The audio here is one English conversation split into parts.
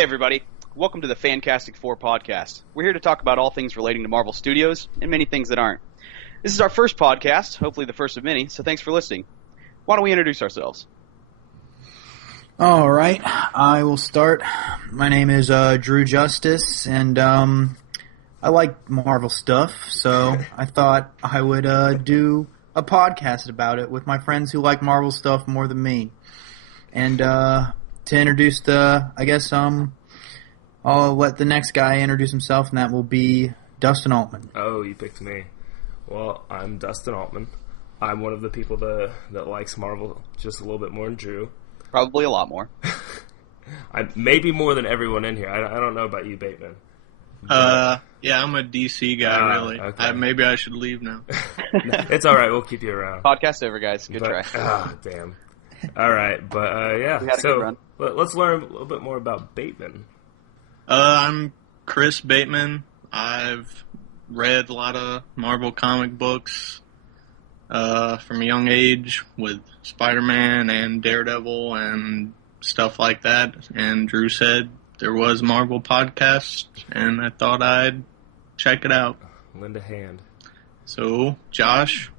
Hey everybody, welcome to the FanCASTic Four podcast. We're here to talk about all things relating to Marvel Studios and many things that aren't. This is our first podcast, hopefully the first of many, so thanks for listening. Why don't we introduce ourselves? All right, I will start. My name is Drew Justice, and I like Marvel stuff, so I thought I would do a podcast about it with my friends who like Marvel stuff more than me. And to introduce I'll let the next guy introduce himself, and that will be Dustin Altman. Oh, you picked me. Well, I'm Dustin Altman. I'm one of the people that likes Marvel just a little bit more than Drew. Probably a lot more. Maybe more than everyone in here. I don't know about you, Bateman. Yeah, I'm a DC guy, really. Okay. Maybe I should leave now. It's all right. We'll keep you around. Podcast over, guys. Good try. Damn. All right, but yeah. We had a good run. Let's learn a little bit more about Bateman. I'm Chris Bateman. I've read a lot of Marvel comic books from a young age with Spider-Man and Daredevil and stuff like that. And Drew said there was a Marvel podcast, and I thought I'd check it out. Lend a hand. So, Josh?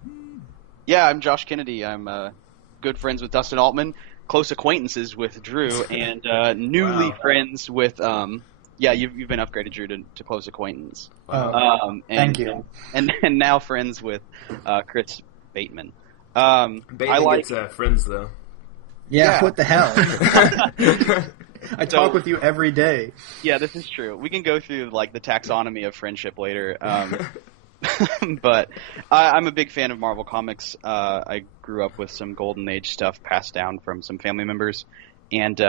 Yeah, I'm Josh Kennedy. I'm good friends with Dustin Altman, close acquaintances with Drew, and newly friends with you've been upgraded, Drew, to close acquaintance. Thank you. And now friends with Chris Bateman. Bateman gets friends, though. Yeah, what the hell? I talk with you every day. Yeah, this is true. We can go through the taxonomy of friendship later. But I'm a big fan of Marvel Comics. I grew up with some Golden Age stuff passed down from some family members. And,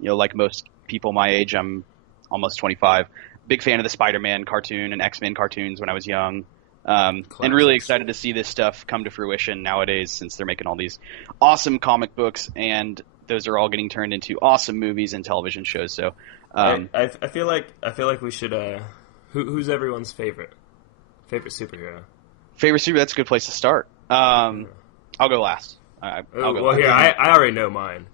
like most people my age, I'm almost 25. Big fan of the Spider-Man cartoon and X-Men cartoons when I was young. And really excited to see this stuff come to fruition nowadays, since they're making all these awesome comic books, and those are all getting turned into awesome movies and television shows. So I feel like we should. Who's everyone's favorite superhero? That's a good place to start. I'll go last. I'll go last. Here I already know mine.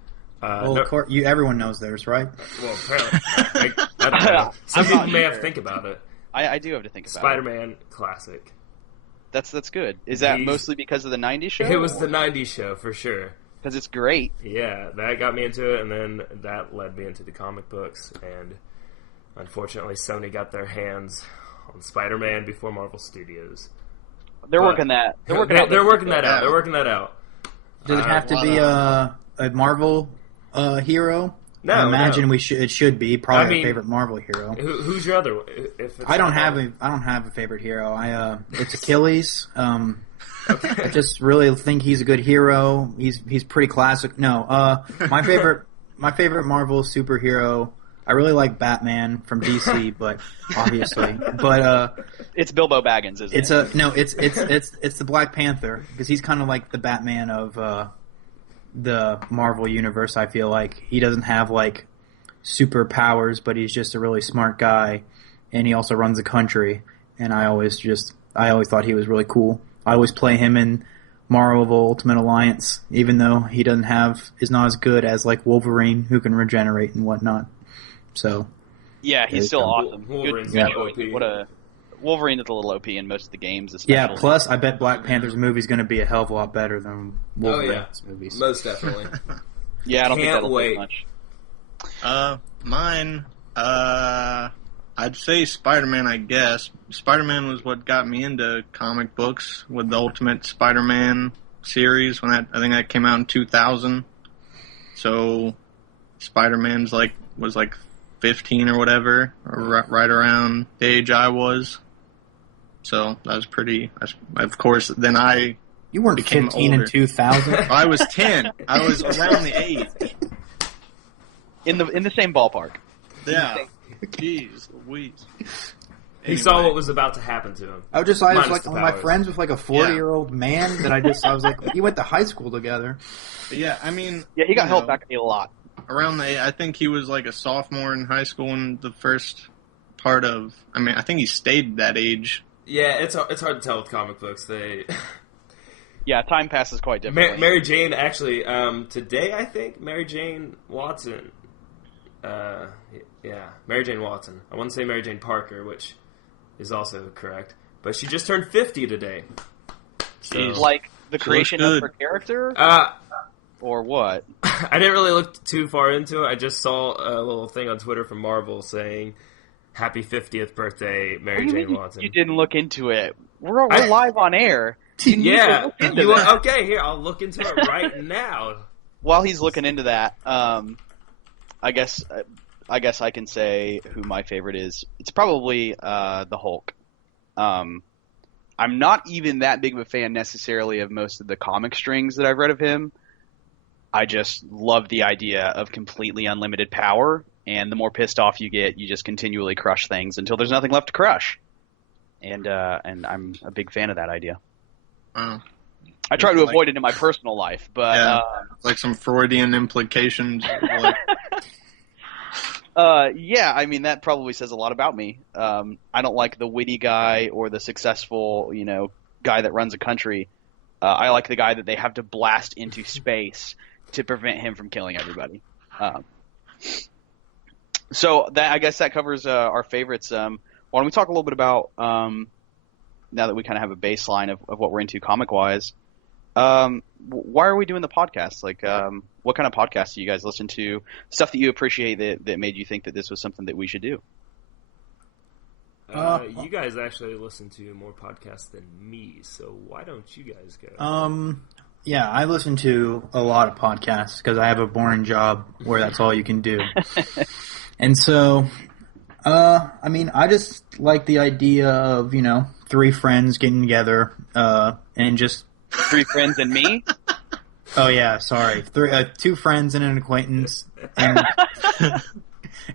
Everyone knows theirs, right? Well, apparently, I don't know. Some people may have to think about it. I do have to think about Spider-Man classic. That's good. Is that mostly because of the 90s show? It was the 90s show, for sure. Because it's great. Yeah, that got me into it, and then that led me into the comic books, and unfortunately Sony got their hands on Spider-Man before Marvel Studios. They're working that. They're working that out. Does it have to be a Marvel hero? No, I imagine it should be probably a favorite Marvel hero. Who's your other? I don't have a favorite hero. It's Achilles. I just really think he's a good hero. He's pretty classic. No, my favorite Marvel superhero. I really like Batman from DC, but obviously, it's Bilbo Baggins, isn't it? It's the Black Panther, because he's kind of like the Batman of the Marvel universe. I feel like he doesn't have superpowers, but he's just a really smart guy, and he also runs a country. And I always thought he was really cool. I always play him in Marvel Ultimate Alliance, even though he is not as good as Wolverine, who can regenerate and whatnot. So yeah, he's still awesome. Wolverine's good choice. Wolverine is a little OP in most of the games, especially. Yeah, plus I bet Black Panther's movie is going to be a hell of a lot better than Wolverine's movies. Most definitely. Yeah, I don't think that'll wait. take much. Mine, I'd say Spider-Man, I guess. Spider-Man was what got me into comic books with the Ultimate Spider-Man series, I think that came out in 2000. So Spider-Man's was 15 or whatever, or right around the age I was. So that was pretty. Of course, then You weren't 15 older. in 2000. I was 10. I was around the age. In the same ballpark. Yeah. Jeez Louise. He saw what was about to happen to him. I was my friends with a 40-year-old man that I was like, he went to high school together. Yeah, I mean. Yeah, he got held back a lot. Around I think he was a sophomore in high school in the first part of. I think he stayed that age. Yeah, it's hard to tell with comic books. Yeah, time passes quite differently. Mary Jane, actually, today I think Mary Jane Watson Mary Jane Watson. I want to say Mary Jane Parker, which is also correct. But she just turned 50 today. So, like the creation of her character? Or what? I didn't really look too far into it. I just saw a little thing on Twitter from Marvel saying, "Happy 50th birthday, Mary Jane Watson." You didn't look into it. We're live on air. Yeah. Okay, here, I'll look into it right now. While he's looking into that, I guess I can say who my favorite is. It's probably the Hulk. I'm not even that big of a fan necessarily of most of the comic strings that I've read of him. I just love the idea of completely unlimited power, and the more pissed off you get, you just continually crush things until there's nothing left to crush. And I'm a big fan of that idea. Wow. I try to avoid it in my personal life, but like some Freudian implications. Yeah, I mean that probably says a lot about me. I don't like the witty guy or the successful, guy that runs a country. I like the guy that they have to blast into space to prevent him from killing everybody. So I guess that covers our favorites. Why don't we talk a little bit about now that we kind of have a baseline of what we're into comic-wise? Why are we doing the podcast? Like, what kind of podcasts do you guys listen to? Stuff that you appreciate that made you think that this was something that we should do? You guys actually listen to more podcasts than me, so why don't you guys go? Yeah, I listen to a lot of podcasts because I have a boring job where that's all you can do. And so, I just like the idea of, three friends getting together, and just... Three friends and me? Oh yeah, sorry. Two friends and an acquaintance,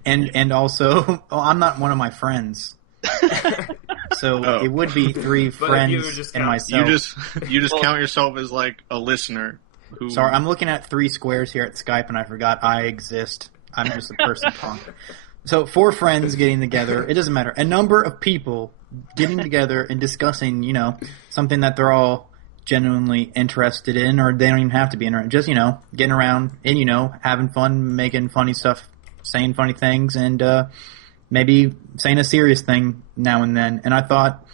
and also, I'm not one of my friends. So it would be three friends and myself. You just count yourself as like a listener. Sorry, I'm looking at three squares here at Skype, and I forgot I exist. I'm just a person talking. So 4 friends getting together. It doesn't matter. A number of people getting together and discussing, something that they're all genuinely interested in, or they don't even have to be interested. Just, getting around and, having fun, making funny stuff, saying funny things, and maybe saying a serious thing now and then. And I thought,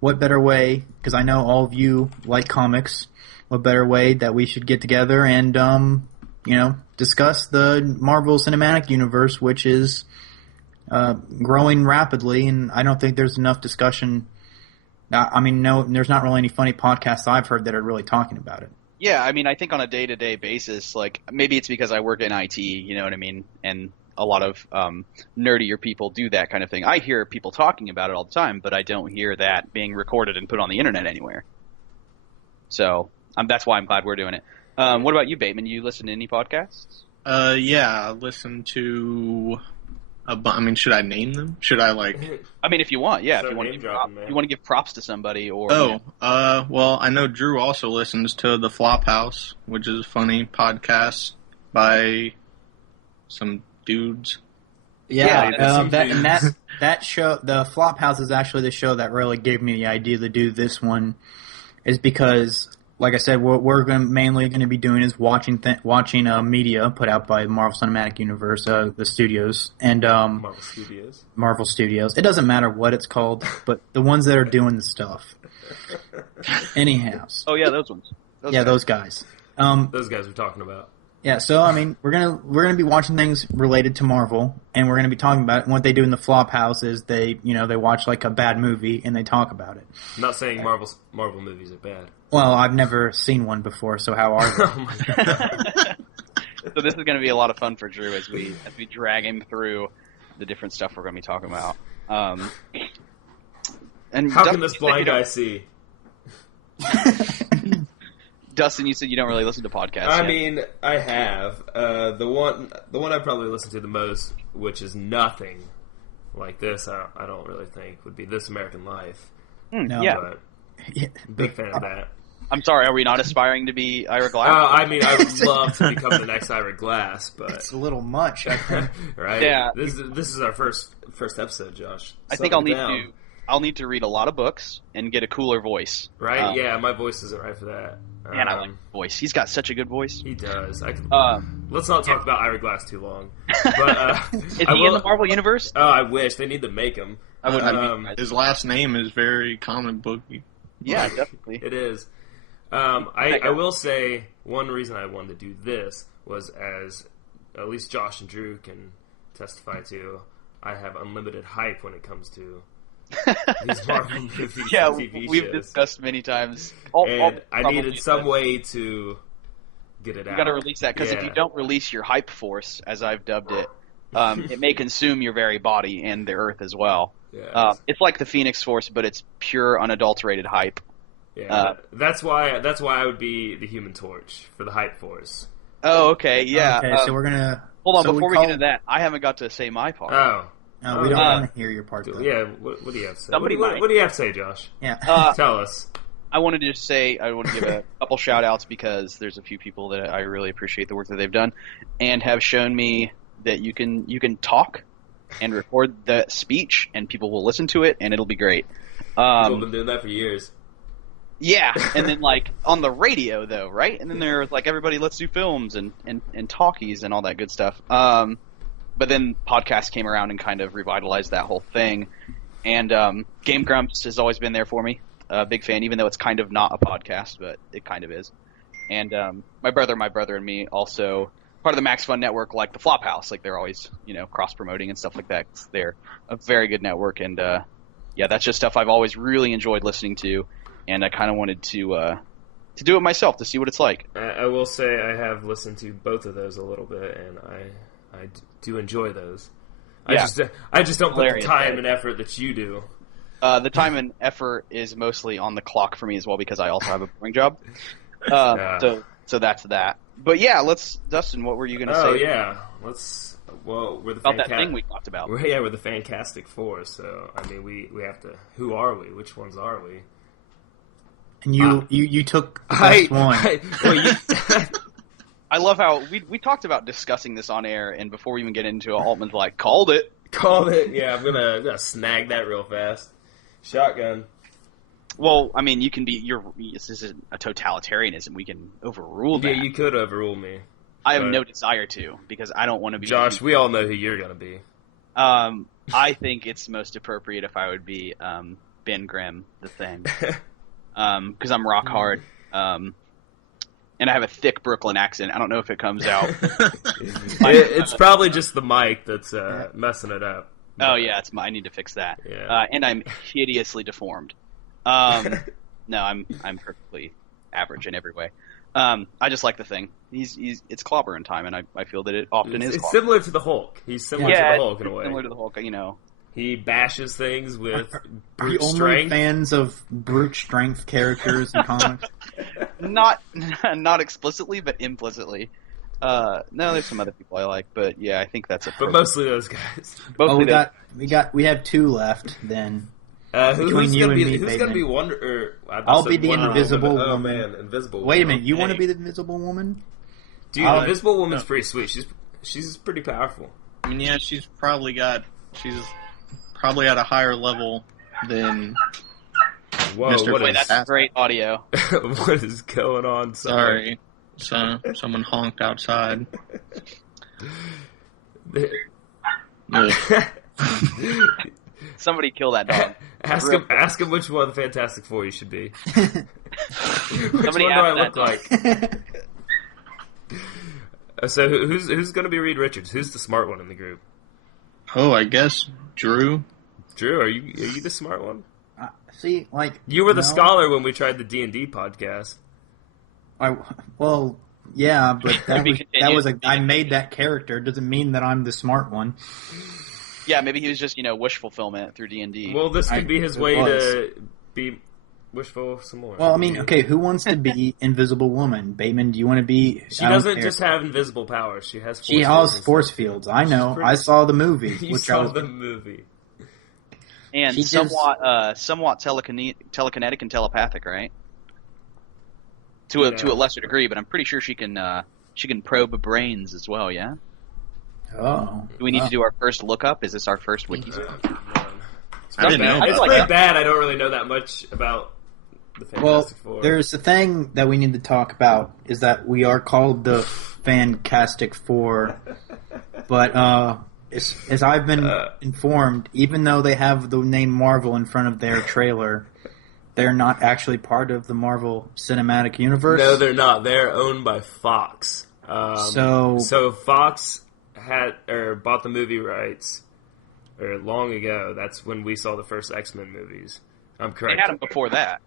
what better way, because I know all of you like comics, what better way that we should get together and, discuss the Marvel Cinematic Universe, which is growing rapidly, and I don't think there's enough discussion. There's not really any funny podcasts I've heard that are really talking about it. Yeah, I think on a day-to-day basis, like, maybe it's because I work in IT, you know what I mean, and a lot of nerdier people do that kind of thing. I hear people talking about it all the time, but I don't hear that being recorded and put on the internet anywhere. So that's why I'm glad we're doing it. What about you, Bateman? You listen to any podcasts? Yeah, I listen to... should I name them? Should I if you want, yeah. So if you want to give props to somebody, or... well, I know Drew also listens to The Flophouse, which is a funny podcast by some dudes. That show, The Flophouse, is actually the show that really gave me the idea to do this one, is because... Like I said, what we're mainly going to be doing is watching media put out by Marvel Cinematic Universe, the studios, and Marvel Studios. It doesn't matter what it's called, but the ones that are doing the stuff. Anyhow. Oh yeah, those ones. Those guys. Those guys we're talking about. Yeah, so we're gonna be watching things related to Marvel, and we're gonna be talking about it. And what they do in the Flophouse is they watch like a bad movie and they talk about it. I'm not saying Marvel movies are bad. Well, I've never seen one before, so how are they? Oh my God. So this is going to be a lot of fun for Drew as we drag him through the different stuff we're going to be talking about. And how can this blind guy see? Dustin, you said you don't really listen to podcasts. I have. The one I probably listen to the most, which is nothing like this, I don't really think, would be This American Life. No. Yeah. But big fan of that. I'm sorry, are we not aspiring to be Ira Glass? I would love to become the next Ira Glass, but... It's a little much, I think. Right? Yeah. This is our first episode, Josh. I think I'll need to read a lot of books and get a cooler voice. Right? Yeah, my voice isn't right for that. Man, I like his voice. He's got such a good voice. He does. Let's not talk about Ira Glass too long. But is he in the Marvel universe? Oh, I wish they need to make him. His last name is very comic booky. Yeah, definitely. It is. I will say one reason I wanted to do this was, as at least Josh and Drew can testify to, I have unlimited hype when it comes to these Marvel movies and TV we've shows. discussed many times. I needed some way to get it out. You got to release that, because if you don't release your hype force, as I've dubbed it, it may consume your very body and the Earth as well. Yeah. It's like the Phoenix Force, but it's pure, unadulterated hype. Yeah, that's why I would be the Human Torch for the hype force. Oh, okay, yeah. Okay, so we're gonna hold on before we get into that. I haven't got to say my part. Oh, no, we don't want to hear your part. Though. Yeah, what do you have to say? Somebody What do you have to say, Josh? Yeah, tell us. I wanted to just say I want to give a couple shout outs, because there's a few people that I really appreciate the work that they've done and have shown me that you can talk and record the speech and people will listen to it and it'll be great. People have been doing that for years. Yeah, and then like on the radio though, right? And then there's like everybody, let's do films and talkies and all that good stuff. But then podcasts came around and kind of revitalized that whole thing. And Game Grumps has always been there for me. Big fan, even though it's kind of not a podcast, but it kind of is. And my brother and me also part of the Max Fun network, like the Flophouse. Like they're always cross promoting and stuff like that. They're a very good network, and yeah, that's just stuff I've always really enjoyed listening to. And I kind of wanted to do it myself to see what it's like. I will say I have listened to both of those a little bit, and I do enjoy those. Yeah. I just don't put the Hilarious, time and effort that you do. The time and effort is mostly on the clock for me as well, because I also have a boring job. So that's that. But yeah, Dustin, what were you going to say? Oh yeah, we're the about that thing we talked about. We're the FanCASTic Four. So I mean, we have to. Who are we? Which ones are we? And you took the best one. I love how we talked about discussing this on air, and before we even get into it, Altman's like, called it. Yeah, I'm gonna snag that real fast. Shotgun. Well, I mean, you can be. This isn't a totalitarianism. We can overrule that. Yeah, you could overrule me. I have no desire to, because I don't want to be. Josh, we all know who you're gonna be. I think it's most appropriate if I would be Ben Grimm, the Thing, because I'm rock hard, and I have a thick Brooklyn accent. I don't know if it comes out. It's probably just the mic that's messing it up. Oh yeah, I need to fix that. Yeah. And I'm hideously deformed. No, I'm perfectly average in every way. I just like the Thing. It's clobbering time, and I feel that it often is. It's similar to the Hulk. He's similar to the Hulk in a way. Similar to the Hulk, He bashes things with Are brute you only strength. fans of brute strength characters in comics? Not explicitly, but implicitly. No, there's some other people I like, but yeah, I think that's But mostly those guys. We have two left then. Who's you gonna and be? me, Who's gonna be Wonder? I'll be the Invisible Woman. Oh man, Invisible Woman. Wait a minute, you want to Okay. be the Invisible Woman? Dude, Invisible Woman's pretty sweet. She's pretty powerful. I mean, yeah, she's probably at a higher level than Whoa, Mr. what is That's great audio. what is going on? Sorry. So someone honked outside. Somebody kill that dog. Ask him which one of the Fantastic Four you should be. Which one Somebody do I ask look that like? So who's going to be Reed Richards? Who's the smart one in the group? Oh, I guess Drew. Drew, are you the smart one? See, like You were the scholar when we tried the D&D podcast. Yeah, but that was I continued. made that character. Doesn't mean that I'm the smart one. Yeah, maybe he was just wish fulfillment through D&D. Well, this could be his way was. to be wishful some more. Well, I mean, okay, who wants to be Invisible Woman? Bateman, do you want to be? She doesn't just have invisible powers. She has. She has force fields. I know. I saw the movie. You saw the movie. And somewhat telekinetic and telepathic, right? To a lesser degree, but I'm pretty sure she can probe brains as well. Yeah. Oh. Do we need to do our first lookup? Is this our first wiki? I didn't know It's about pretty that. bad. I don't really know that much about the Well, FanCASTic Four. there's a thing that we need to talk about is that we are called the FanCASTic Four, but as I've been informed, even though they have the name Marvel in front of their trailer, they're not actually part of the Marvel Cinematic Universe. No, they're not. They're owned by Fox. So Fox bought the movie rights long ago. That's when we saw the first X-Men movies. I'm correct. They had them before that.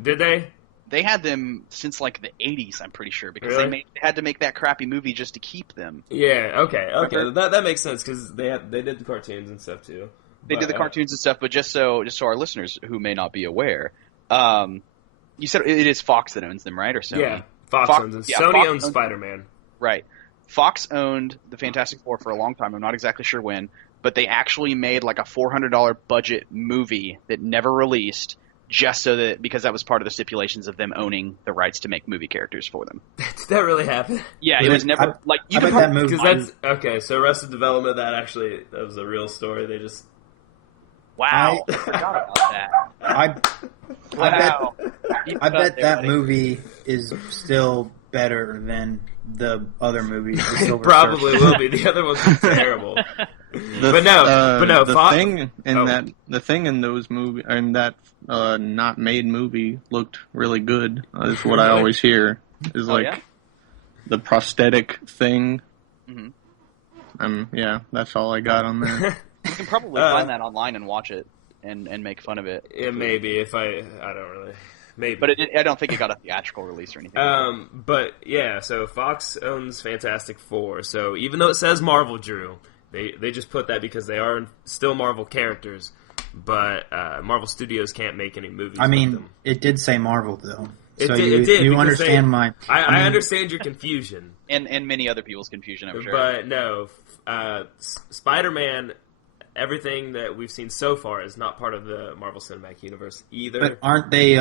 Did they? They had them since like the 80s, I'm pretty sure, because Really? they had to make that crappy movie just to keep them. Yeah. Okay. That makes sense because they did the cartoons and stuff too. They did the cartoons and stuff, but just so our listeners who may not be aware, you said it is Fox that owns them, right? Or Sony? Yeah, Fox owns them. Yeah, Sony Fox owns Spider-Man. Right. Fox owned the Fantastic Four for a long time. I'm not exactly sure when, but they actually made like a $400 budget movie that never released, just so that because that was part of the stipulations of them owning the rights to make movie characters for them. Did that really happen? Yeah, it was never I bet that movie. Because that's okay. So Arrested Development, that was a real story. They just Wow, I forgot about that. I bet that movie is still better than the other movies. The Silver probably Surfer. will be. The other ones are terrible. The thing in those movies and that not made movie looked really good. Is what I always hear. Is the prosthetic thing. Mm-hmm. Yeah, that's all I got on that. You can probably find that online and watch it and make fun of it. Yeah, maybe if I don't really. Maybe. But I don't think it got a theatrical release or anything. But yeah, so Fox owns Fantastic Four. So even though it says Marvel, Drew, they just put that because they are still Marvel characters. But Marvel Studios can't make any movies. I with mean, them. it did say Marvel though. It So did. you understand I understand your confusion. And many other people's confusion, I'm sure. But no, Spider-Man, everything that we've seen so far is not part of the Marvel Cinematic Universe either. But aren't they?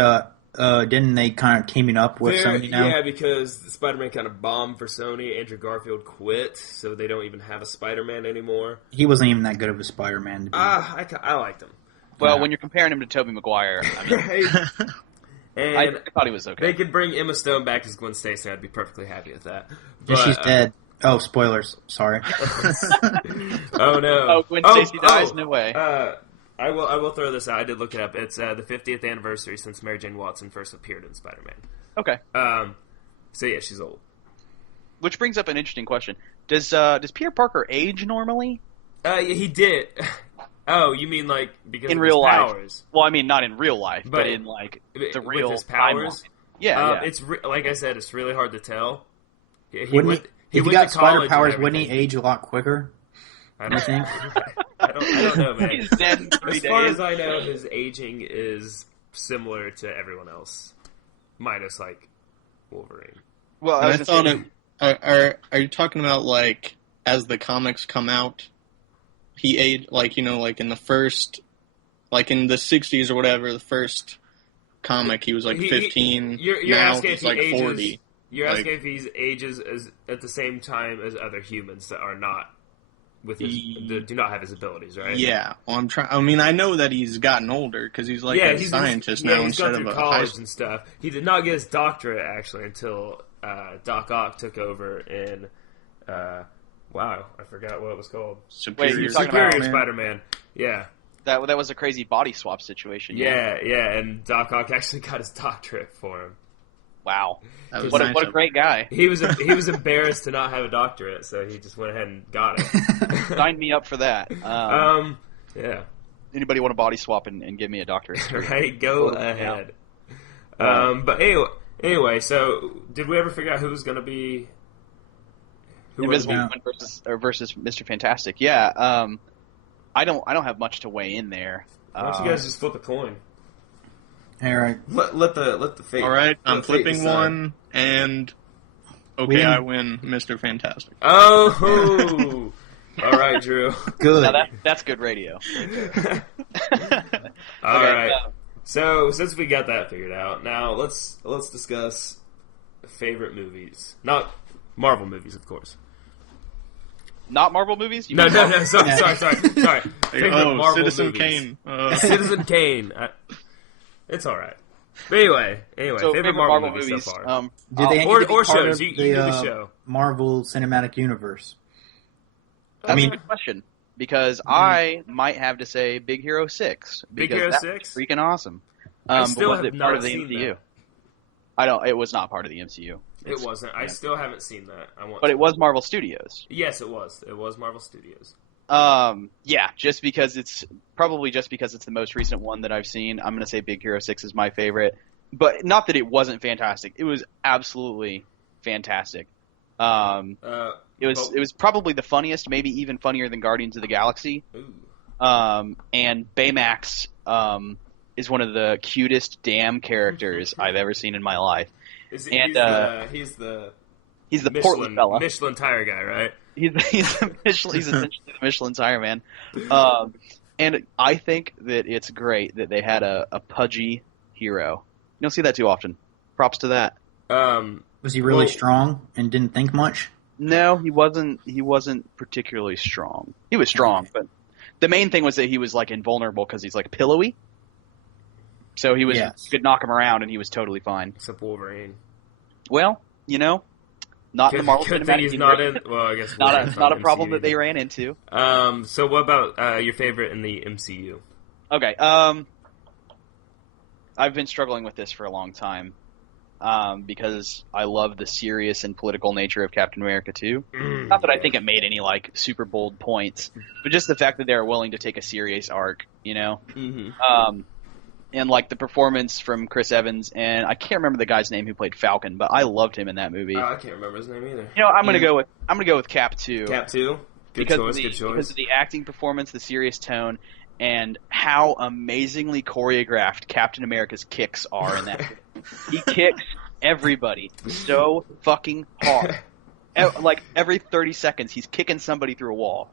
Didn't they kind of teaming up with Sony now? Yeah, because Spider-Man kind of bombed for Sony. Andrew Garfield quit, so they don't even have a Spider-Man anymore. He wasn't even that good of a Spider-Man. I liked him. Well, when you're comparing him to Tobey Maguire, I mean, And I thought he was okay. They could bring Emma Stone back as Gwen Stacy. I'd be perfectly happy with that. But, she's dead. Oh, spoilers. Sorry. Oh no! Oh, Gwen Stacy dies? No way. I will throw this out. I did look it up. It's the 50th anniversary since Mary Jane Watson first appeared in Spider-Man. Okay. So yeah, she's old. Which brings up an interesting question. Does Peter Parker age normally? Yeah, he did. Oh, you mean like because in of real his life? powers? Well, I mean not in real life, but in like the real with his powers. timeline. Yeah, It's like I said, it's really hard to tell. If he got spider powers, wouldn't he age a lot quicker? I don't think. I don't know, man. He's dead in 3 As days. far as I know, his aging is similar to everyone else, minus like Wolverine. Well, I thought, are you talking about like as the comics come out, he aged like in the first, like in the 60s or whatever, the first comic he was like 15. You're now asking he's if he like ages, 40. You're asking if he ages at the same time as other humans that are not with that do not have his abilities, right? Yeah, well, I'm trying. I mean, I know that he's gotten older because he's like a scientist now he's instead gone of through a college and stuff. He did not get his doctorate actually until Doc Ock took over in. Wow, I forgot what it was called. Superior Spider-Man. Yeah. That was a crazy body swap situation. Yeah, and Doc Ock actually got his doctorate for him. Wow, what a great guy. He was embarrassed to not have a doctorate, so he just went ahead and got it. Sign me up for that. Yeah. Anybody want to body swap and give me a doctorate? Right, go ahead. But anyway, so did we ever figure out who was going to be Invisible Woman versus Mr. Fantastic? Yeah. I don't have much to weigh in there. Why don't you guys just flip a coin? All right. Let the fate. All right, I'm flipping decide. one, and I win, Mr. Fantastic. Oh, all right, Drew. Good. Now that's good radio. All right. So since we got that figured out, now let's discuss favorite movies, not Marvel movies, of course. Not Marvel movies? No. Sorry. Favorite Marvel Citizen movies. Kane. Citizen Kane. It's all right. But anyway, So favorite Marvel movie so far. Do they or need to be part shows. of You do the the show. Marvel Cinematic Universe? That's a good question, because I might have to say Big Hero 6. Big Because Hero that 6? was freaking awesome. I still was have it not part of the seen MCU? that. I don't. It was not part of the MCU. It wasn't. I still haven't seen that. But it was Marvel Studios. Yes, it was. It was Marvel Studios. Yeah, just because it's the most recent one that I've seen. I'm gonna say Big Hero 6 is my favorite, but not that it wasn't fantastic. It was absolutely fantastic. It was probably the funniest, maybe even funnier than Guardians of the Galaxy. Ooh. And Baymax is one of the cutest damn characters I've ever seen in my life. He's the Michelin, portly fella. Michelin tire guy, right? He's essentially the Michelin tire man. And I think that it's great that they had a pudgy hero. You don't see that too often. Props to that. Was he really strong and didn't think much? No, he wasn't. He wasn't particularly strong. He was strong, but the main thing was that he was like invulnerable because he's like pillowy. So he was you could knock him around and he was totally fine. Except Wolverine. Well, not in the Marvel Good Cinematic thing he's Universe. not in. Well, I guess not a problem that they ran into. So what about your favorite in the MCU? Okay. I've been struggling with this for a long time. Because I love the serious and political nature of Captain America 2. Not that I think it made any like super bold points, but just the fact that they were willing to take a serious arc, Mm-hmm. And like the performance from Chris Evans, and I can't remember the guy's name who played Falcon, but I loved him in that movie. I can't remember his name either. I'm gonna go with Cap 2. Cap 2. Good choice. Because of the acting performance, the serious tone, and how amazingly choreographed Captain America's kicks are in that movie. He kicks everybody so fucking hard. Like every 30 seconds, he's kicking somebody through a wall.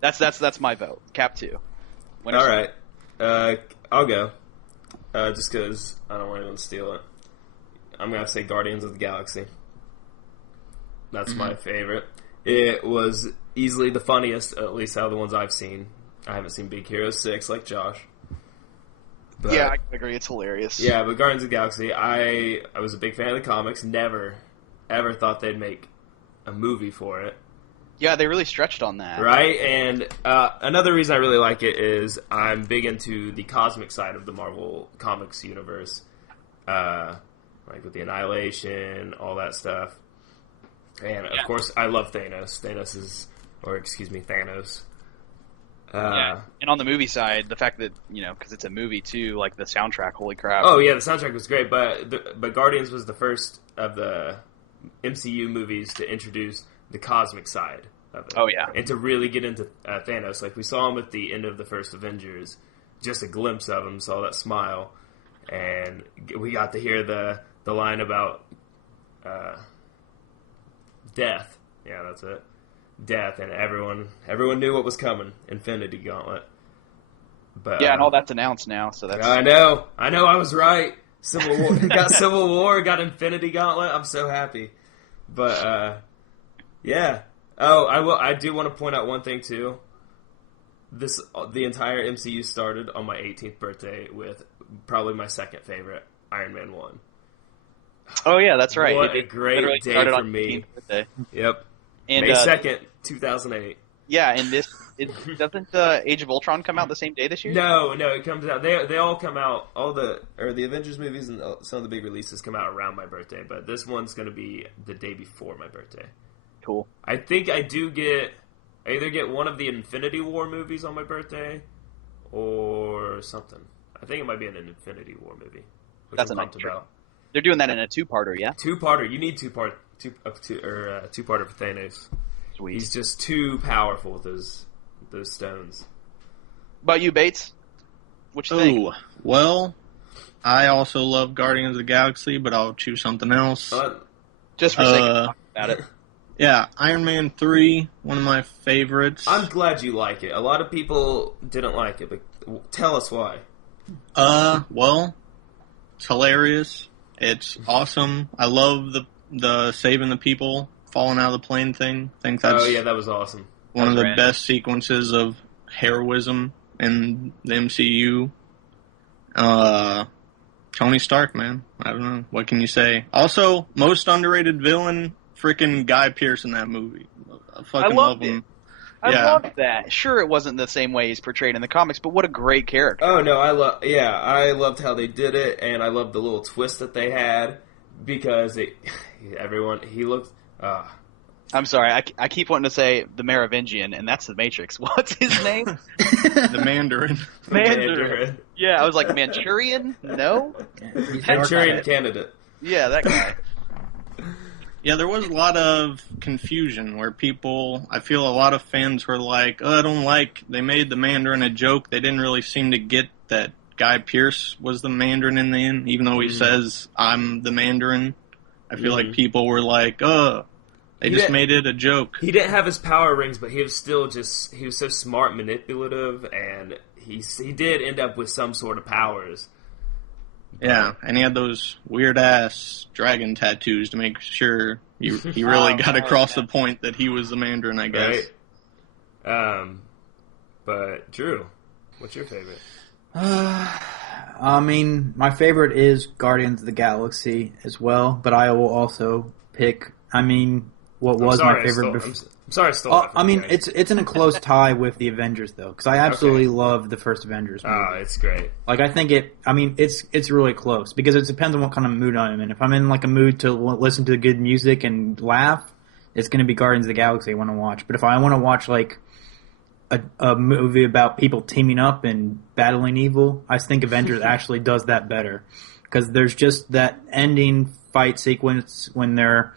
That's my vote. Cap 2. All right, I'll go. Just because I don't want anyone to steal it. I'm gonna say Guardians of the Galaxy. That's my favorite. It was easily the funniest, at least out of the ones I've seen. I haven't seen Big Hero 6 like Josh. But, yeah, I agree. It's hilarious. Yeah, but Guardians of the Galaxy, I was a big fan of the comics. Never, ever thought they'd make a movie for it. Yeah, they really stretched on that. Right? And another reason I really like it is I'm big into the cosmic side of the Marvel Comics universe. Like with the Annihilation, all that stuff. And, of course, I love Thanos. Thanos. Yeah. And on the movie side, the fact that, because it's a movie too, like the soundtrack, holy crap. Oh, yeah, the soundtrack was great, but Guardians was the first of the MCU movies to introduce the cosmic side of it. Oh, yeah. And to really get into Thanos. Like, we saw him at the end of the first Avengers, just a glimpse of him, saw that smile, and we got to hear the line about death. Yeah, that's it. Death, and everyone knew what was coming. Infinity Gauntlet. But yeah, and all that's announced now, so that's... I know, I was right. Civil War, got Civil War, got Infinity Gauntlet. I'm so happy. But yeah. Oh, I do want to point out one thing too. The entire MCU started on my 18th birthday with probably my second favorite, Iron Man 1. Oh yeah, that's right. What a great day for me. Yep. And, May 2nd, 2008. Yeah, and doesn't Age of Ultron come out the same day this year? No, it comes out. They all come out. The Avengers movies and some of the big releases come out around my birthday, but this one's going to be the day before my birthday. Cool. I think I either get one of the Infinity War movies on my birthday, or something. I think it might be an Infinity War movie. That's a nice treat. They're doing that in a two-parter, yeah? Two-parter. You need two-parter for Thanos. Sweet. He's just too powerful with those stones. About you, Bates? What you think? Well, I also love Guardians of the Galaxy, but I'll choose something else. Just for sake of talking about it. Yeah, Iron Man 3, one of my favorites. I'm glad you like it. A lot of people didn't like it, but tell us why. Well, it's hilarious. It's awesome. I love the saving the people, falling out of the plane thing. I think that's that was awesome. One of the best sequences of heroism in the MCU. Tony Stark, man. I don't know. What can you say? Also, most underrated villain, freaking Guy Pearce in that movie. I fucking love him. I loved that. Sure, it wasn't the same way he's portrayed in the comics, but what a great character. Oh, no, I loved how they did it, and I loved the little twist that they had, because he looked... I'm sorry, I keep wanting to say the Merovingian, and that's the Matrix. What's his name? The Mandarin. Mandarin. Yeah, I was like, Manchurian? No? Manchurian candidate. Yeah, that guy. Yeah, there was a lot of confusion where I feel a lot of fans were like, they made the Mandarin a joke. They didn't really seem to get that Guy Pearce was the Mandarin in the end, even though he says, I'm the Mandarin. I feel like people were like, they just made it a joke. He didn't have his power rings, but he was still he was so smart, manipulative, and he did end up with some sort of powers. Yeah, and he had those weird-ass dragon tattoos to make sure he really got across the point that he was the Mandarin, I guess. Right. But, Drew, what's your favorite? I mean, my favorite is Guardians of the Galaxy as well, but I will also pick, my favorite... I'm sorry I stole I mean, it's in a close tie with the Avengers, though, because I absolutely love the first Avengers movie. Oh, it's great. Like, I think it's really close, because it depends on what kind of mood I'm in. If I'm in, like, a mood to listen to good music and laugh, it's going to be Guardians of the Galaxy I want to watch. But if I want to watch, like, a movie about people teaming up and battling evil, I think Avengers actually does that better. Because there's just that ending fight sequence when they're,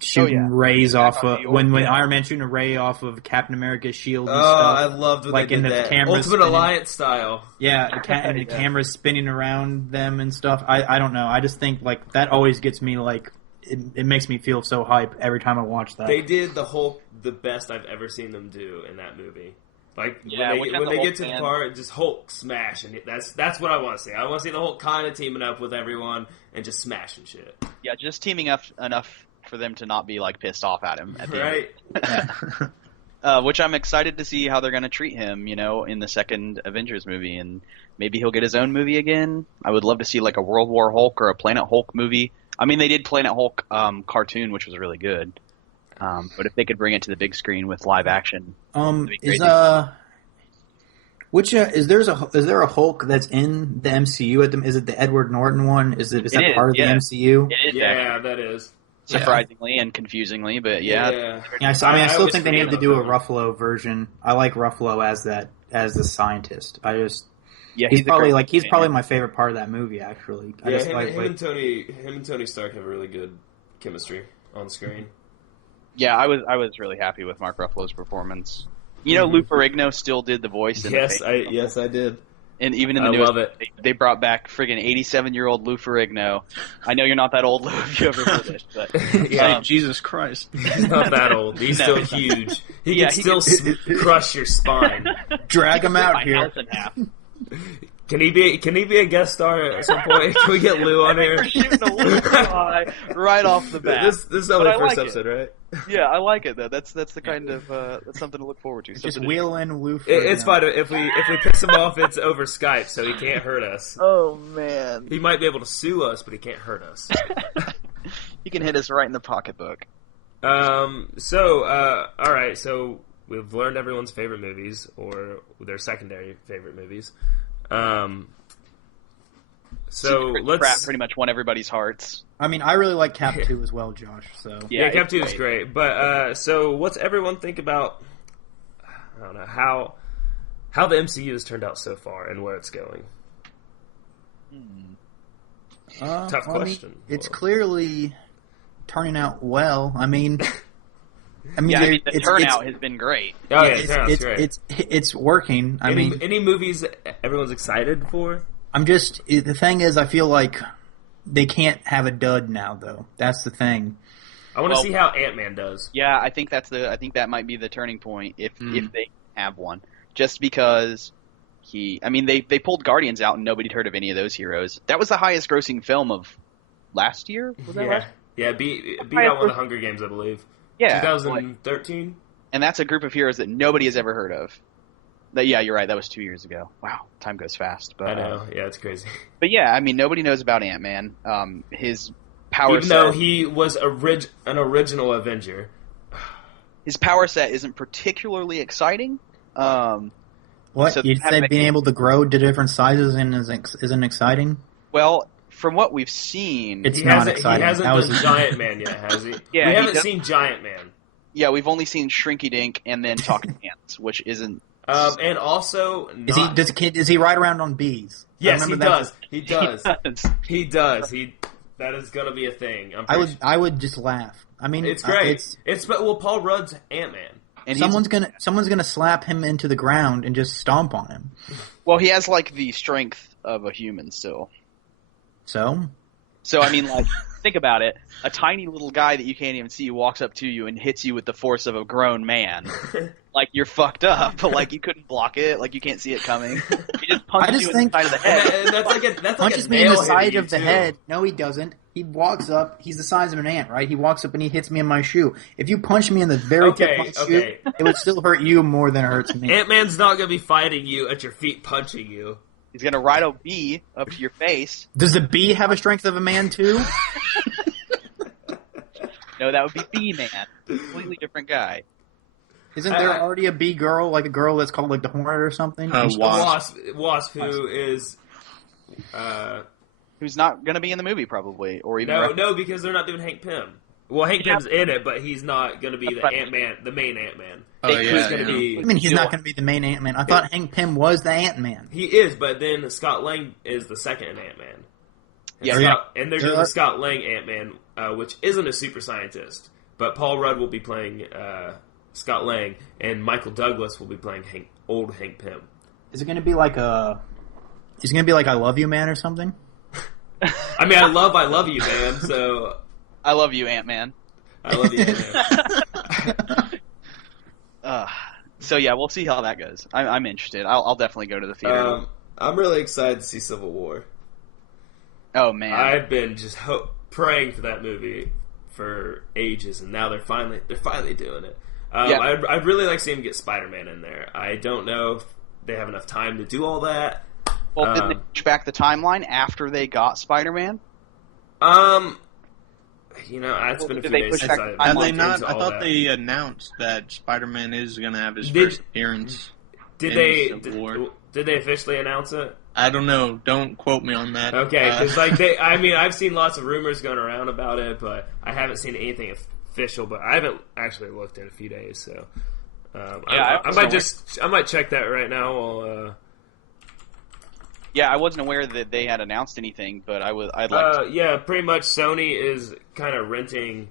shooting rays off of when Iron Man shooting a ray off of Captain America's shield and stuff. I loved when like they did that. Ultimate spinning. Alliance style. Yeah, and the camera's spinning around them and stuff. I don't know. I just think like that always gets me like it makes me feel so hype every time I watch that. They did the Hulk the best I've ever seen them do in that movie. Like when they get to the part, just Hulk smash, and that's what I want to see. I want to see the Hulk kind of teaming up with everyone and just smashing shit. Yeah, just teaming up enough for them to not be like pissed off at him at the end. Which I'm excited to see how they're going to treat him, in the second Avengers movie, and maybe he'll get his own movie again. I would love to see like a World War Hulk or a Planet Hulk movie. I mean, they did Planet Hulk cartoon, which was really good. But if they could bring it to the big screen with live action, is there a Hulk that's in the MCU? Is it the Edward Norton one? Is that part of the MCU? Yeah, that is. Surprisingly and confusingly, but yeah. I still think they need to do a Ruffalo version. I like Ruffalo as the scientist. He's probably my favorite part of that movie. Actually, him and Tony Stark have really good chemistry on screen. Yeah, I was really happy with Mark Ruffalo's performance. Lou Ferrigno still did the voice. Yes, I did. And even in the newest, they brought back friggin' 87-year-old Lou Ferrigno. I know you're not that old, Lou, if you ever heard it, but Jesus Christ, he's not that old. He's still huge. He can still crush your spine. Drag him out here. Can he be a guest star at some point? Can we get Lou on here? We're shooting a little too high right off the bat. This is only the first episode, right? Yeah, I like it though. That's the kind of that's something to look forward to. Just wheel in Lou. It's fine if we piss him off. It's over Skype, so he can't hurt us. Oh man, he might be able to sue us, but he can't hurt us. He can hit us right in the pocketbook. All right. So we've learned everyone's favorite movies or their secondary favorite movies. Let's pretty much won everybody's hearts. I mean, I really like Cap 2 as well, Josh. So yeah, Cap 2 is great. But so what's everyone think about? I don't know how the MCU has turned out so far and where it's going. Tough question. It's clearly turning out well. I mean, the turnout has been great. Oh, yeah, great. It's working. Any movies everyone's excited for? The thing is, I feel like they can't have a dud now, though. That's the thing. I want to see how Antman does. Yeah, I think that might be the turning point if they have one. Just because they pulled Guardians out and nobody'd heard of any of those heroes. That was the highest grossing film of last year. Was that last? Yeah, beat out one of the Hunger Games, I believe. Yeah, 2013. And that's a group of heroes that nobody has ever heard of. Yeah, you're right. That was 2 years ago. Wow, time goes fast. But I know. Yeah, it's crazy. But yeah, I mean, nobody knows about Ant-Man. His power Even set, though he was an original Avenger. his power set isn't particularly exciting. What? So You'd say being able to grow to different sizes isn't exciting? Well, from what we've seen, It's not exciting. He hasn't done Giant Man yet, has he? Yeah, we haven't seen Giant Man. Yeah, we've only seen Shrinky Dink and then Talking Ants, which isn't. And also, does he ride around on bees? Yes, he does. He does. He does. That is going to be a thing. I would just laugh. I mean, it's great. Paul Rudd's Ant-Man. And someone's gonna slap him into the ground and just stomp on him. Well, he has like the strength of a human still. So I mean, like, think about it. A tiny little guy that you can't even see walks up to you and hits you with the force of a grown man. Like, you're fucked up. Like, you couldn't block it. Like, you can't see it coming. He just punches you in the side of the head. And that's punches me in the side of the head. No, he doesn't. He walks up. He's the size of an ant, right? He walks up and he hits me in my shoe. If you punch me in the very tip of my shoe, it would still hurt you more than it hurts me. Ant-Man's not going to be fighting you at your feet punching you. He's going to ride a bee up to your face. Does the bee have a strength of a man, too? No, that would be Bee-Man. Completely different guy. Isn't there already a bee girl, like a girl that's called like the Hornet or something? Wasp, who is... who's not going to be in the movie, probably. Or even No, because they're not doing Hank Pym. Well, Hank Pym's in it, but he's not going to be the Ant-Man, the main Ant-Man. He's going to be... I mean, he's not going to be the main Ant-Man. I thought Hank Pym was the Ant-Man. He is, but then Scott Lang is the second Ant-Man. And they're doing the Scott Lang Ant-Man, which isn't a super scientist. But Paul Rudd will be playing Scott Lang, and Michael Douglas will be playing old Hank Pym. Is it going to be like a... Is it going to be like I Love You Man or something? I mean, I love you, man, so... I love you, Ant-Man. I love you, Ant-Man. So yeah, we'll see how that goes. I'm interested. I'll definitely go to the theater. I'm really excited to see Civil War. Oh man, I've been just praying for that movie for ages, and now they're finally doing it. I'd really like to see him get Spider-Man in there. I don't know if they have enough time to do all that. Well, did they push back the timeline after they got Spider-Man? It's been a few days since Have they not? I thought they announced that Spider-Man is going to have his first appearance. Did they officially announce it? I don't know. Don't quote me on that. Okay, because I've seen lots of rumors going around about it, but I haven't seen anything official. But I haven't actually looked in a few days, so I might check that right now. Yeah, I wasn't aware that they had announced anything, but I'd like to. Yeah, pretty much Sony is kind of renting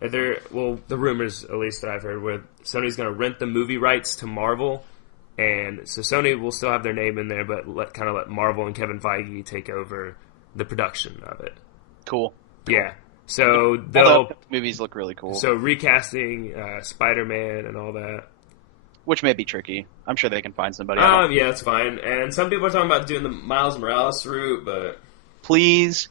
the rumors, at least that I've heard, where Sony's going to rent the movie rights to Marvel, and so Sony will still have their name in there, but let Marvel and Kevin Feige take over the production of it. Cool. Yeah. So the movies look really cool. So recasting Spider-Man and all that. Which may be tricky. I'm sure they can find somebody. Yeah, that's fine. And some people are talking about doing the Miles Morales route, but... Please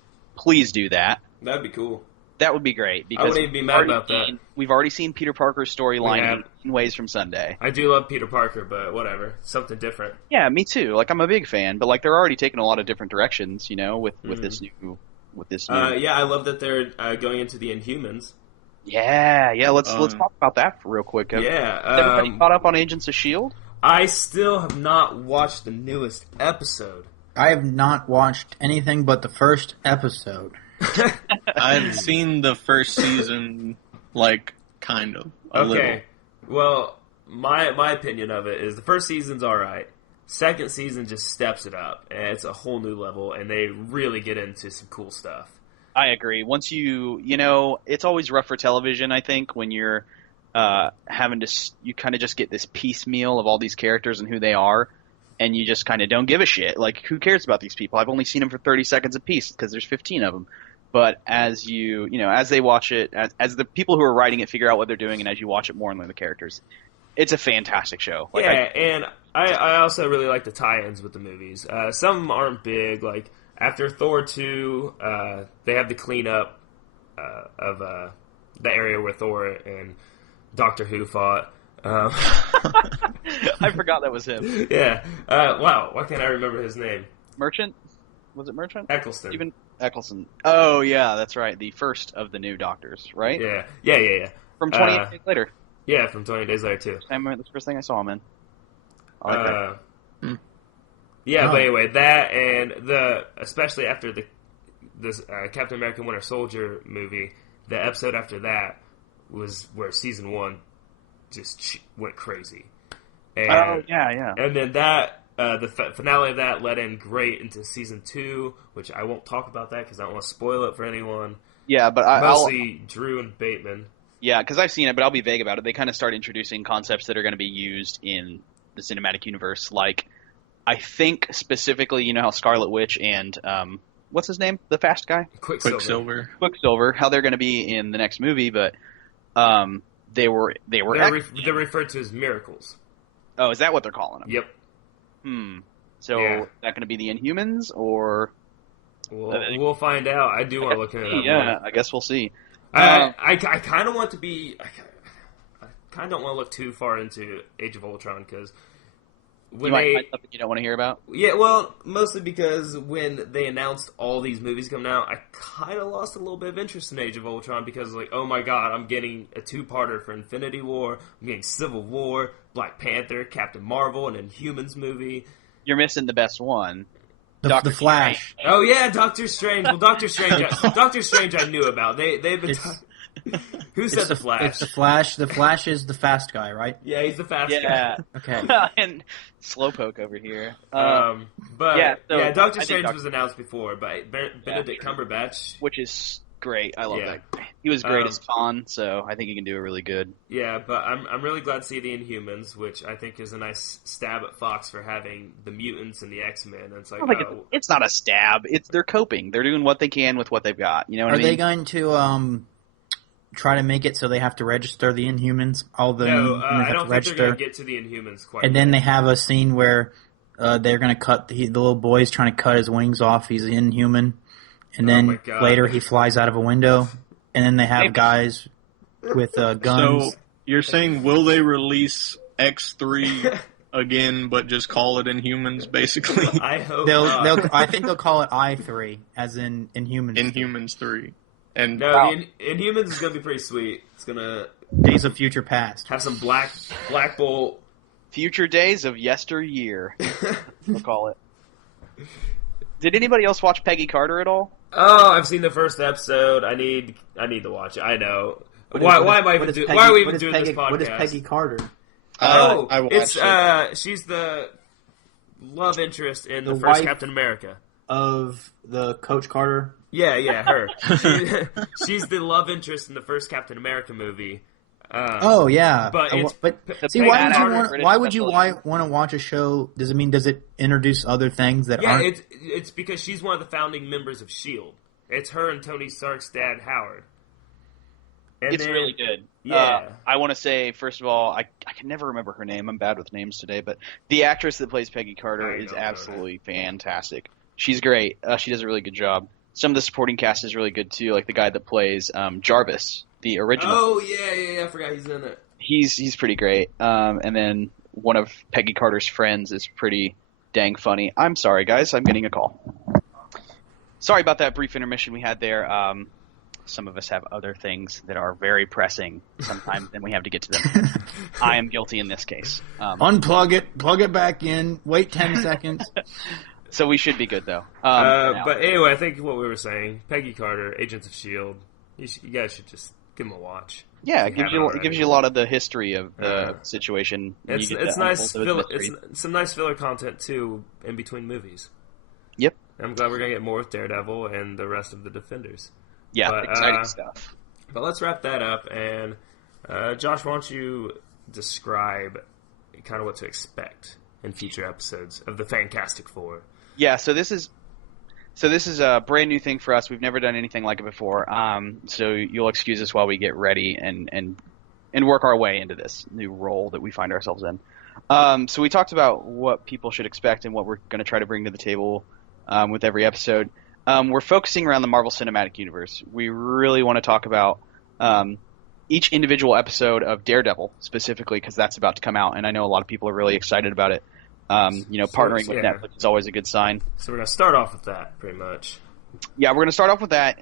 do that. That'd be cool. That would be great. Because I wouldn't even be mad about that. We've already seen Peter Parker's storyline in Ways from Sunday. I do love Peter Parker, but whatever. Something different. Yeah, me too. Like, I'm a big fan, but like they're already taking a lot of different directions, with this new... Yeah, I love that they're going into the Inhumans. Yeah. Let's talk about that real quick. Everybody caught up on Agents of S.H.I.E.L.D.? I still have not watched the newest episode. I have not watched anything but the first episode. I've seen the first season, kind of. A little. Well, my opinion of it is the first season's alright. Second season just steps it up, and it's a whole new level, and they really get into some cool stuff. I agree. Once it's always rough for television, I think, when you're you kind of just get this piecemeal of all these characters and who they are, and you just kind of don't give a shit. Like, who cares about these people? I've only seen them for 30 seconds apiece because there's 15 of them. But as as they watch it, as the people who are writing it figure out what they're doing, and as you watch it more and learn the characters, it's a fantastic show. And I also really like the tie-ins with the movies. Some aren't big, like after Thor 2, they have the cleanup of the area where Thor and Doctor Who fought. I forgot that was him. Yeah. Wow. Why can't I remember his name? Merchant? Was it Merchant? Eccleston. Stephen Eccleston. Oh, yeah, that's right. The first of the new Doctors, right? Yeah. From 28 Days Later. Yeah, from 20 Days Later, too. That's the first thing I saw him in. I like that. Yeah, But anyway, that and especially after the Captain America Winter Soldier movie, the episode after that was where season 1 just went crazy. And, yeah. And then that the finale of that led in great into season 2, which I won't talk about that because I don't want to spoil it for anyone. Yeah, but mostly Drew and Bateman. Yeah, because I've seen it, but I'll be vague about it. They kind of start introducing concepts that are going to be used in the cinematic universe. Like, I think specifically, you know how Scarlet Witch and what's his name, the fast guy, Quicksilver, how they're going to be in the next movie, but they're referred to as miracles. Oh, is that what they're calling them? Yep. So is that going to be the Inhumans, or we'll find out. I do want to look at it. Yeah, I guess we'll see. I kind of want to be. I kind of don't want to look too far into Age of Ultron because when you might find something you don't want to hear about. Yeah, well, mostly because when they announced all these movies coming out, I kind of lost a little bit of interest in Age of Ultron because, like, oh my god, I'm getting a 2-parter for Infinity War, I'm getting Civil War, Black Panther, Captain Marvel, an Inhumans movie. You're missing the best one. The Flash. Oh yeah, Doctor Strange. Well, Doctor Strange I knew about. They've been. Who said the Flash? It's the Flash. The Flash is the fast guy, right? Yeah, he's the fast guy. Okay. And Slowpoke over here. Doctor Strange was announced before, but Benedict Cumberbatch, which is great. I love that. He was great as Khan, so I think he can do it really good. Yeah, but I'm really glad to see the Inhumans, which I think is a nice stab at Fox for having the mutants and the X-Men. It's like, it's not a stab. They're coping. They're doing what they can with what they've got. You know what I mean? Are they going to try to make it so they have to register the Inhumans? I don't think they're going to get to the Inhumans quite. And then they have a scene where they're going to cut the little boy's trying to cut his wings off. He's an Inhuman. And then later he flies out of a window, and then they have guys with guns. So you're saying, will they release X3 again, but just call it Inhumans, basically? I hope not. I think they'll call it I3, as in Inhumans. Inhumans 3. And Inhumans is going to be pretty sweet. It's going to... Days of Future Past. Have some Black Bolt. Future Days of Yesteryear. We'll call it. Did anybody else watch Peggy Carter at all? Oh, I've seen the first episode. I need to watch it. I know. Why are we even doing this podcast? What is Peggy Carter? I watched it. She's the love interest in the first wife Captain America. Of the Coach Carter? Yeah, her. She's the love interest in the first Captain America movie. Yeah. But see, why would you want to watch a show? Does it introduce other things that aren't? Yeah, it's because she's one of the founding members of S.H.I.E.L.D. It's her and Tony Stark's dad, Howard. And it's really good. Yeah. I want to say, first of all, I can never remember her name. I'm bad with names today. But the actress that plays Peggy Carter is absolutely fantastic. She's great. She does a really good job. Some of the supporting cast is really good, too, like the guy that plays Jarvis, the original. Oh, yeah, I forgot he's in it. He's pretty great. And then one of Peggy Carter's friends is pretty dang funny. I'm sorry, guys. I'm getting a call. Sorry about that brief intermission we had there. Some of us have other things that are very pressing sometimes, and we have to get to them. I am guilty in this case. Unplug it, plug it back in, wait 10 seconds. So we should be good, though. But anyway, I think what we were saying, Peggy Carter, Agents of S.H.I.E.L.D., you guys should just give them a watch. Yeah, it gives you a lot of the history of the situation. It's nice. It's some nice filler content, too, in between movies. Yep. I'm glad we're going to get more with Daredevil and the rest of the Defenders. Yeah, exciting stuff. But let's wrap that up. And Josh, why don't you describe kind of what to expect in future episodes of the FanCASTic Four? Yeah, so this is a brand new thing for us. We've never done anything like it before. So you'll excuse us while we get ready and work our way into this new role that we find ourselves in. So we talked about what people should expect and what we're going to try to bring to the table with every episode. We're focusing around the Marvel Cinematic Universe. We really want to talk about each individual episode of Daredevil specifically, because that's about to come out, and I know a lot of people are really excited about it. Partnering with Netflix is always a good sign. So we're going to start off with that, pretty much. Yeah, we're going to start off with that.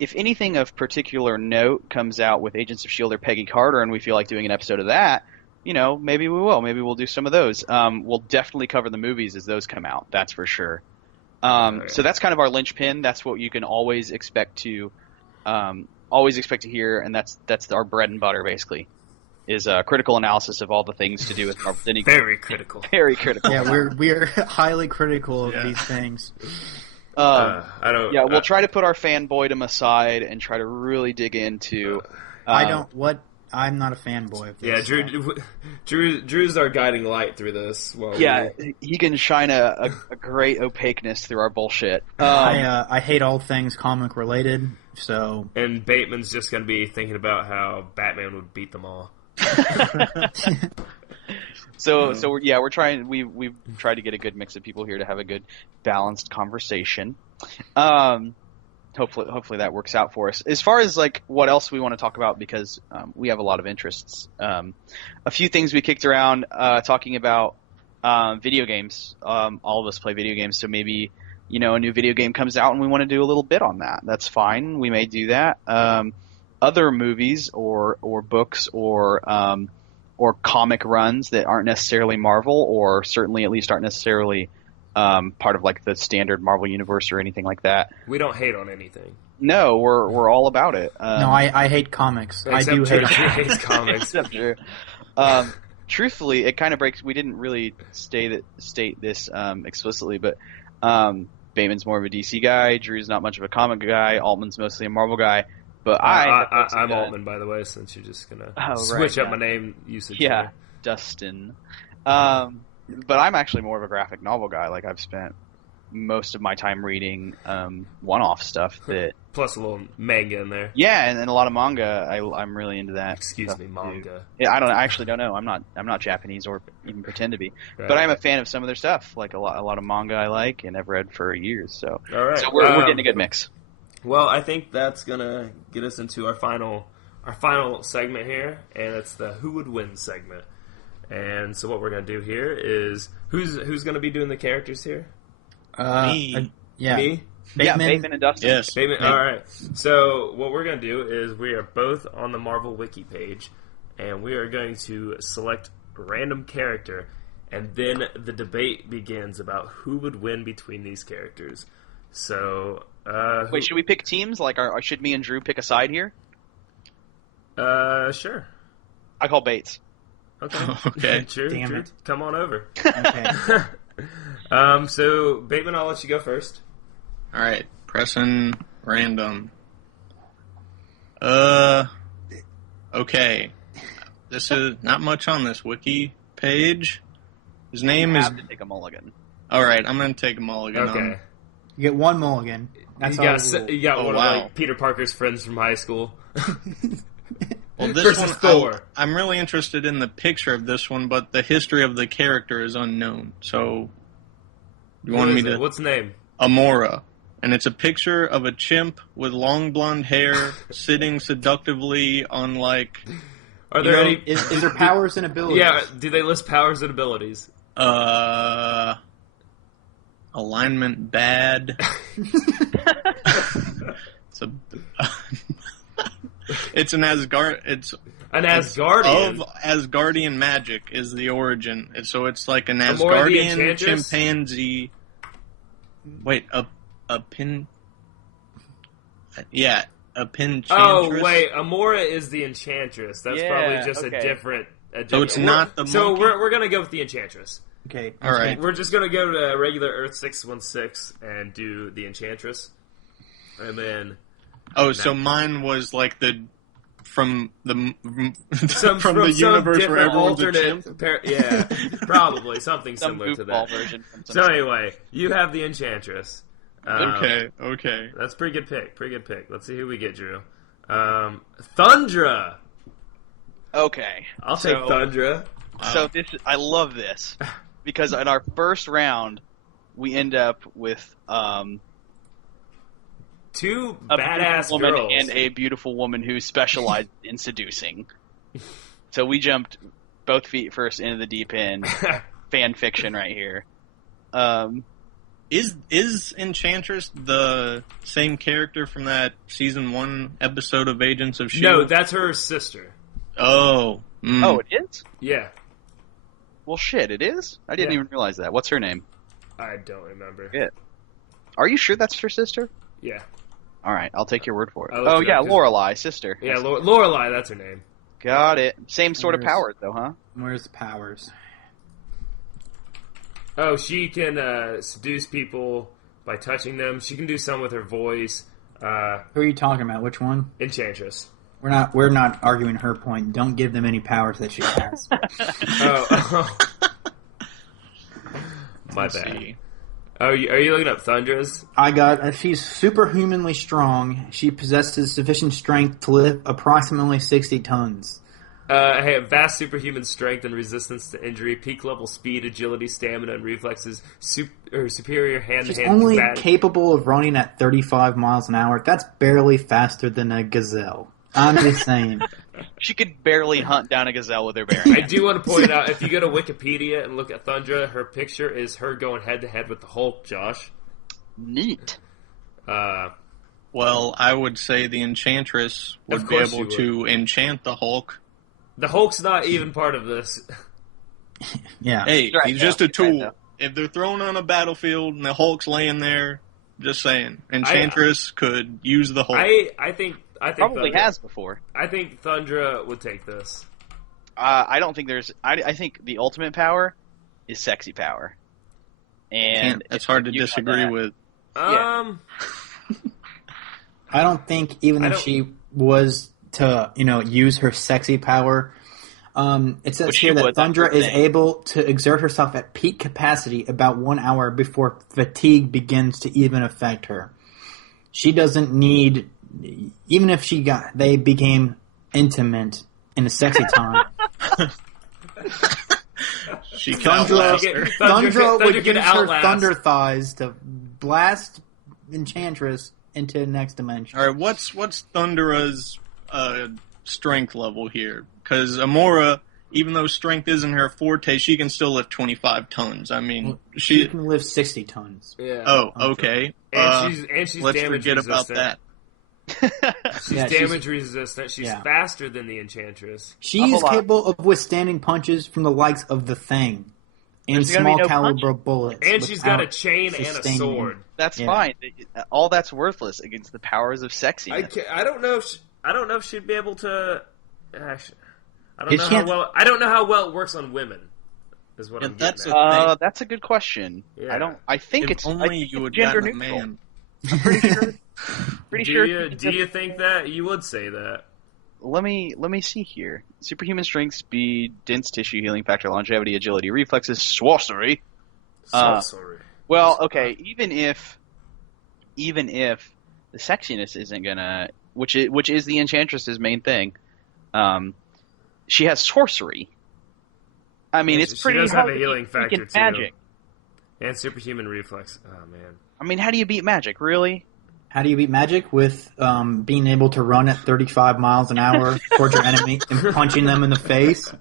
If anything of particular note comes out with Agents of S.H.I.E.L.D. or Peggy Carter, and we feel like doing an episode of that, maybe we will. Maybe we'll do some of those. We'll definitely cover the movies as those come out. That's for sure. So that's kind of our linchpin. That's what you can always expect to hear, and that's our bread and butter, basically, is a critical analysis of all the things to do with Marvel. Very critical. Very critical. Yeah, we're highly critical of these things. We'll try to put our fanboydom aside and try to really dig into. I'm not a fanboy of this. Yeah, Drew's our guiding light through this. He can shine a great opaqueness through our bullshit. I hate all things comic related, so. And Bateman's just going to be thinking about how Batman would beat them all. We're trying. We've tried to get a good mix of people here to have a good balanced conversation. Hopefully that works out for us. As far as what else we want to talk about, because we have a lot of interests. A few things we kicked around talking about video games. All of us play video games, so maybe a new video game comes out and we want to do a little bit on that. That's fine. We may do that. Other movies or books or comic runs that aren't necessarily Marvel, or certainly at least aren't necessarily part of the standard Marvel universe or anything like that. We don't hate on anything. No, we're all about it. No, I hate comics. I do hate hates comics. Except Drew. Truthfully, it kind of breaks. We didn't really state this explicitly, but Bateman's more of a DC guy. Drew's not much of a comic guy. Altman's mostly a Marvel guy. But I'm Altman, by the way, since you're just gonna switch up my name usage. Yeah, here. Dustin. But I'm actually more of a graphic novel guy. I've spent most of my time reading one-off stuff that plus a little manga in there. Yeah, and a lot of manga. I'm really into that. Excuse me, manga. Too. Yeah, I actually don't know. I'm not Japanese or even pretend to be. Right. But I'm a fan of some of their stuff. A lot of manga I like and I've read for years. So all right. So we're getting a good mix. Well, I think that's gonna get us into our final segment here, and it's the Who Would Win segment. And so what we're gonna do here is who's gonna be doing the characters here? Me. Me? Bateman and Dustin. Yes. Bateman. All right. So what we're gonna do is we are both on the Marvel Wiki page, and we are going to select a random character, and then the debate begins about who would win between these characters. So. Wait, should we pick teams? Should me and Drew pick a side here? Sure. I call Bates. Okay. Drew, Damn it. come on over. Okay. So Bateman, I'll let you go first. All right, pressing random. Okay. This is not much on this wiki page. His name is. You have to take a mulligan. All right, I'm going to take a mulligan. Okay. You get one mulligan. That's you got one wow. of Peter Parker's friends from high school. Well, this versus one, Thor. I'm really interested in the picture of this one, but the history of the character is unknown. So, you want me to? What's the name? Amora. And it's a picture of a chimp with long blonde hair sitting seductively on Are there any? Is there powers and abilities? Yeah. Do they list powers and abilities? Alignment bad. It's an Asgard. It's an Asgardian. Of Asgardian magic is the origin. So it's like an Amora the Asgardian Enchantress? chimpanzee. Wait, a pin. Yeah, a pin. Oh wait, Amora is the Enchantress. That's probably just a different. So it's not the. So monkey? we're gonna go with the Enchantress. Okay. All right. We're just gonna go to regular Earth 616 and do the Enchantress, and then. Oh, so mine was from the from the universe where everyone's a alternate chimp. probably something Some similar to that. version from So anyway, you have the Enchantress. Okay. That's a pretty good pick. Let's see who we get, Drew. Thundra. Okay. I'll take Thundra. So I love this because in our first round we end up with two a badass beautiful woman girls. and a beautiful woman who specialized in seducing. So we jumped both feet first into the deep end. Fan fiction right here. Is Enchantress the same character from that season 1 episode of Agents of S.H.I.E.L.D.? No, that's her sister. Oh. Oh, it is? Yeah. Well, shit, it is? I didn't even realize that. What's her name? I don't remember. Yeah. Are you sure that's her sister? Yeah. All right, I'll take your word for it. I Oh, looked it yeah, up 'cause- Lorelai, sister. Yeah, Lorelai, that's her name. Got it. Same sort of Where's- powers, though, huh? Where's the powers? Oh, she can seduce people by touching them. She can do some with her voice. Who are you talking about? Which one? Enchantress. We're not arguing her point. Don't give them any powers that she has. Oh. My Let's bad. see. Oh, are you looking up Thundra's? I got. She's superhumanly strong. She possesses sufficient strength to lift approximately 60 tons. Have vast superhuman strength and resistance to injury, peak level speed, agility, stamina, and reflexes, superior She's hand-to-hand only combat. capable of running at 35 miles an hour. That's barely faster than a gazelle. I'm just saying. She could barely hunt down a gazelle with her bare I hands. do want to point out, if you go to Wikipedia and look at Thundra, her picture is her going head-to-head with the Hulk, Josh. Neat. Well, I would say the Enchantress Of would be course able she to enchant the Hulk. The Hulk's not even part of this. Yeah. Hey, Right, he's though. just a He's right, tool. though. If they're thrown on a battlefield and the Hulk's laying there, just saying, Enchantress could use the Hulk. I think Probably Thundra, has before. I think Thundra would take this. I don't think there's... I think the ultimate power is sexy power. And That's hard to you got disagree that. with. Um, I don't think even if she was to, use her sexy power, it says Which she here that would, that's Thundra her is thing. able to exert herself at peak capacity about 1 hour before fatigue begins to even affect her. She doesn't need, even if they became intimate in a sexy time, She can Thundra, outlast her. Thundra would can use her outlast. thunder thighs to blast Enchantress into the next dimension. All right, what's Thundra's strength level here? Because Amora, even though strength isn't her forte, she can still lift 25 tons. I mean, She can lift 60 tons. yeah. Oh, okay. And she's Let's damage forget about resistant. that. She's Yeah, damage resistant. She's yeah. faster than the Enchantress. She A whole is lot. capable of withstanding punches from the likes of the Thing and There's gonna be small no caliber bullets. And she's got a without chain and a sustaining- sword. That's Yeah. fine. All that's worthless against the powers of sexiness. I don't know if she'd be able to. Actually, I You don't know can't- how well it works on women. Is what Yeah, I'm that's getting at. That's a good question. Yeah. I think If it's I only think you it's had gender gotten a neutral. man. Pretty do sure. you think that you would say that? Let me see here. Superhuman strength, speed, dense tissue, healing factor, longevity, agility, reflexes, sorcery. Sorry. Well, okay. Even if the sexiness isn't gonna, which is the Enchantress's main thing, she has sorcery. I mean, Yeah, it's she pretty does have hard a to healing beat factor, freaking too. magic. And superhuman reflex. Oh man. I mean, how do you beat magic? Really? How do you beat magic? With being able to run at 35 miles an hour towards your enemy and punching them in the face.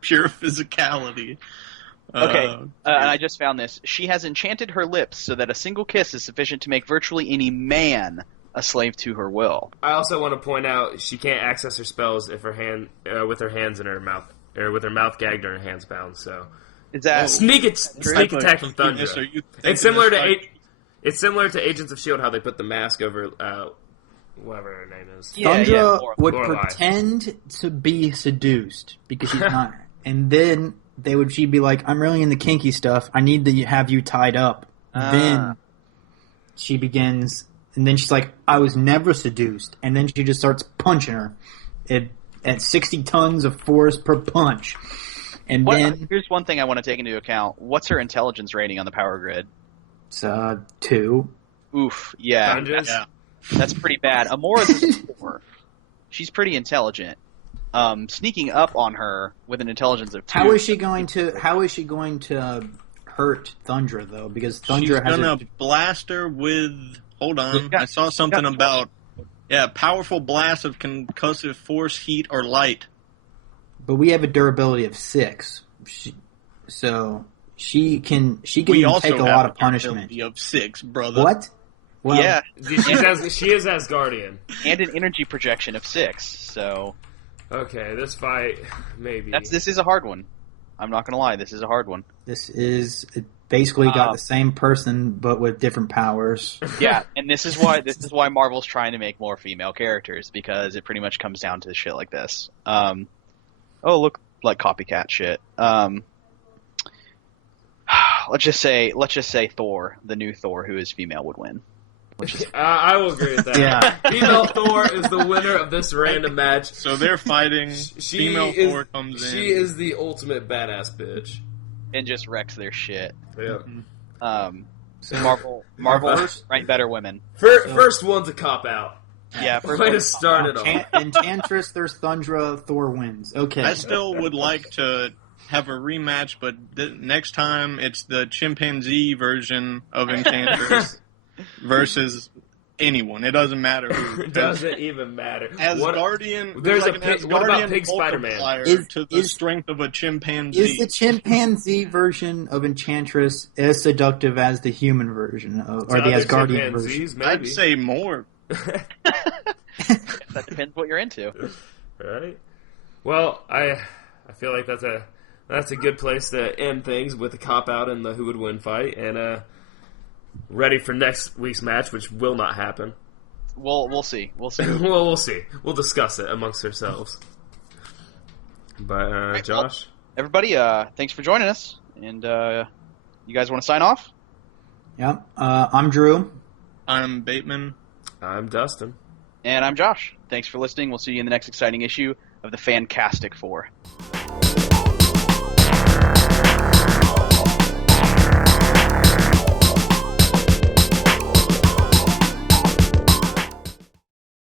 Pure physicality. Okay, and I just found this. She has enchanted her lips so that a single kiss is sufficient to make virtually any man a slave to her will. I also want to point out she can't access her spells if her hand with her hands in her mouth or with her mouth gagged or her hands bound. So Is that sneak attack from Thundra. Are you It's similar to thinking It's similar to Agents of S.H.I.E.L.D. how they put the mask over whatever her name is. Yeah, Thundra Lorelai. would Lorelai. pretend to be seduced because she's not. And then she'd be like, I'm really into kinky stuff. I need to have you tied up. Then she begins, and then she's like, I was never seduced. And then she just starts punching her at 60 tons of force per punch. And then here's one thing I want to take into account. What's her intelligence rating on the power grid? it's 2. Oof, yeah. Thundra's? Yeah. That's pretty bad. Amora's is 4. She's pretty intelligent. Sneaking up on her with an intelligence of 2. How is she going to hurt Thundra though? Because She's Thundra has gonna blast her with. Hold on, I saw something about. Yeah, powerful blast of concussive force, heat, or light. but we have a durability of 6, so she can We also take a have lot of a punishment. durability of 6, brother. What? Well, Yeah, she is Asgardian. and an energy projection of 6. So Okay, this fight maybe. this is a hard one. I'm not gonna lie, this is a hard one. This is basically got the same person but with different powers. Yeah, and this is why Marvel's trying to make more female characters, because it pretty much comes down to shit like this. Oh, look, like copycat shit. Let's just say Thor, the new Thor who is female, would win. I will agree with that. Yeah. Female Thor is the winner of this random match. So they're fighting. Female Thor comes in. She is the ultimate badass bitch. And just wrecks their shit. Yep. Marvel write better women. First one's a cop out. Yeah, Way to start it off. Enchantress, there's Thundra, Thor wins. Okay. I still would like to have a rematch, but next time it's the chimpanzee version of Enchantress versus anyone. It doesn't matter who. It doesn't even matter. Asgardian. There's like a an pig, what about Pig Asgardian Spider-Man? multiplier to the strength of a chimpanzee. Is the chimpanzee version of Enchantress as seductive as the human version or the Other Asgardian version? chimpanzees, maybe. I'd say more. That depends what you're into. Right. Well, I feel like that's a good place to end things with the cop out and the who would win fight, and ready for next week's match, which will not happen. We'll see. We'll see. Well, we'll see. We'll discuss it amongst ourselves. But Right, Josh, Everybody, thanks for joining us. And you guys want to sign off? Yep. I'm Drew. I'm Bateman. I'm Dustin. And I'm Josh. Thanks for listening. We'll see you in the next exciting issue of the FanCASTic Four.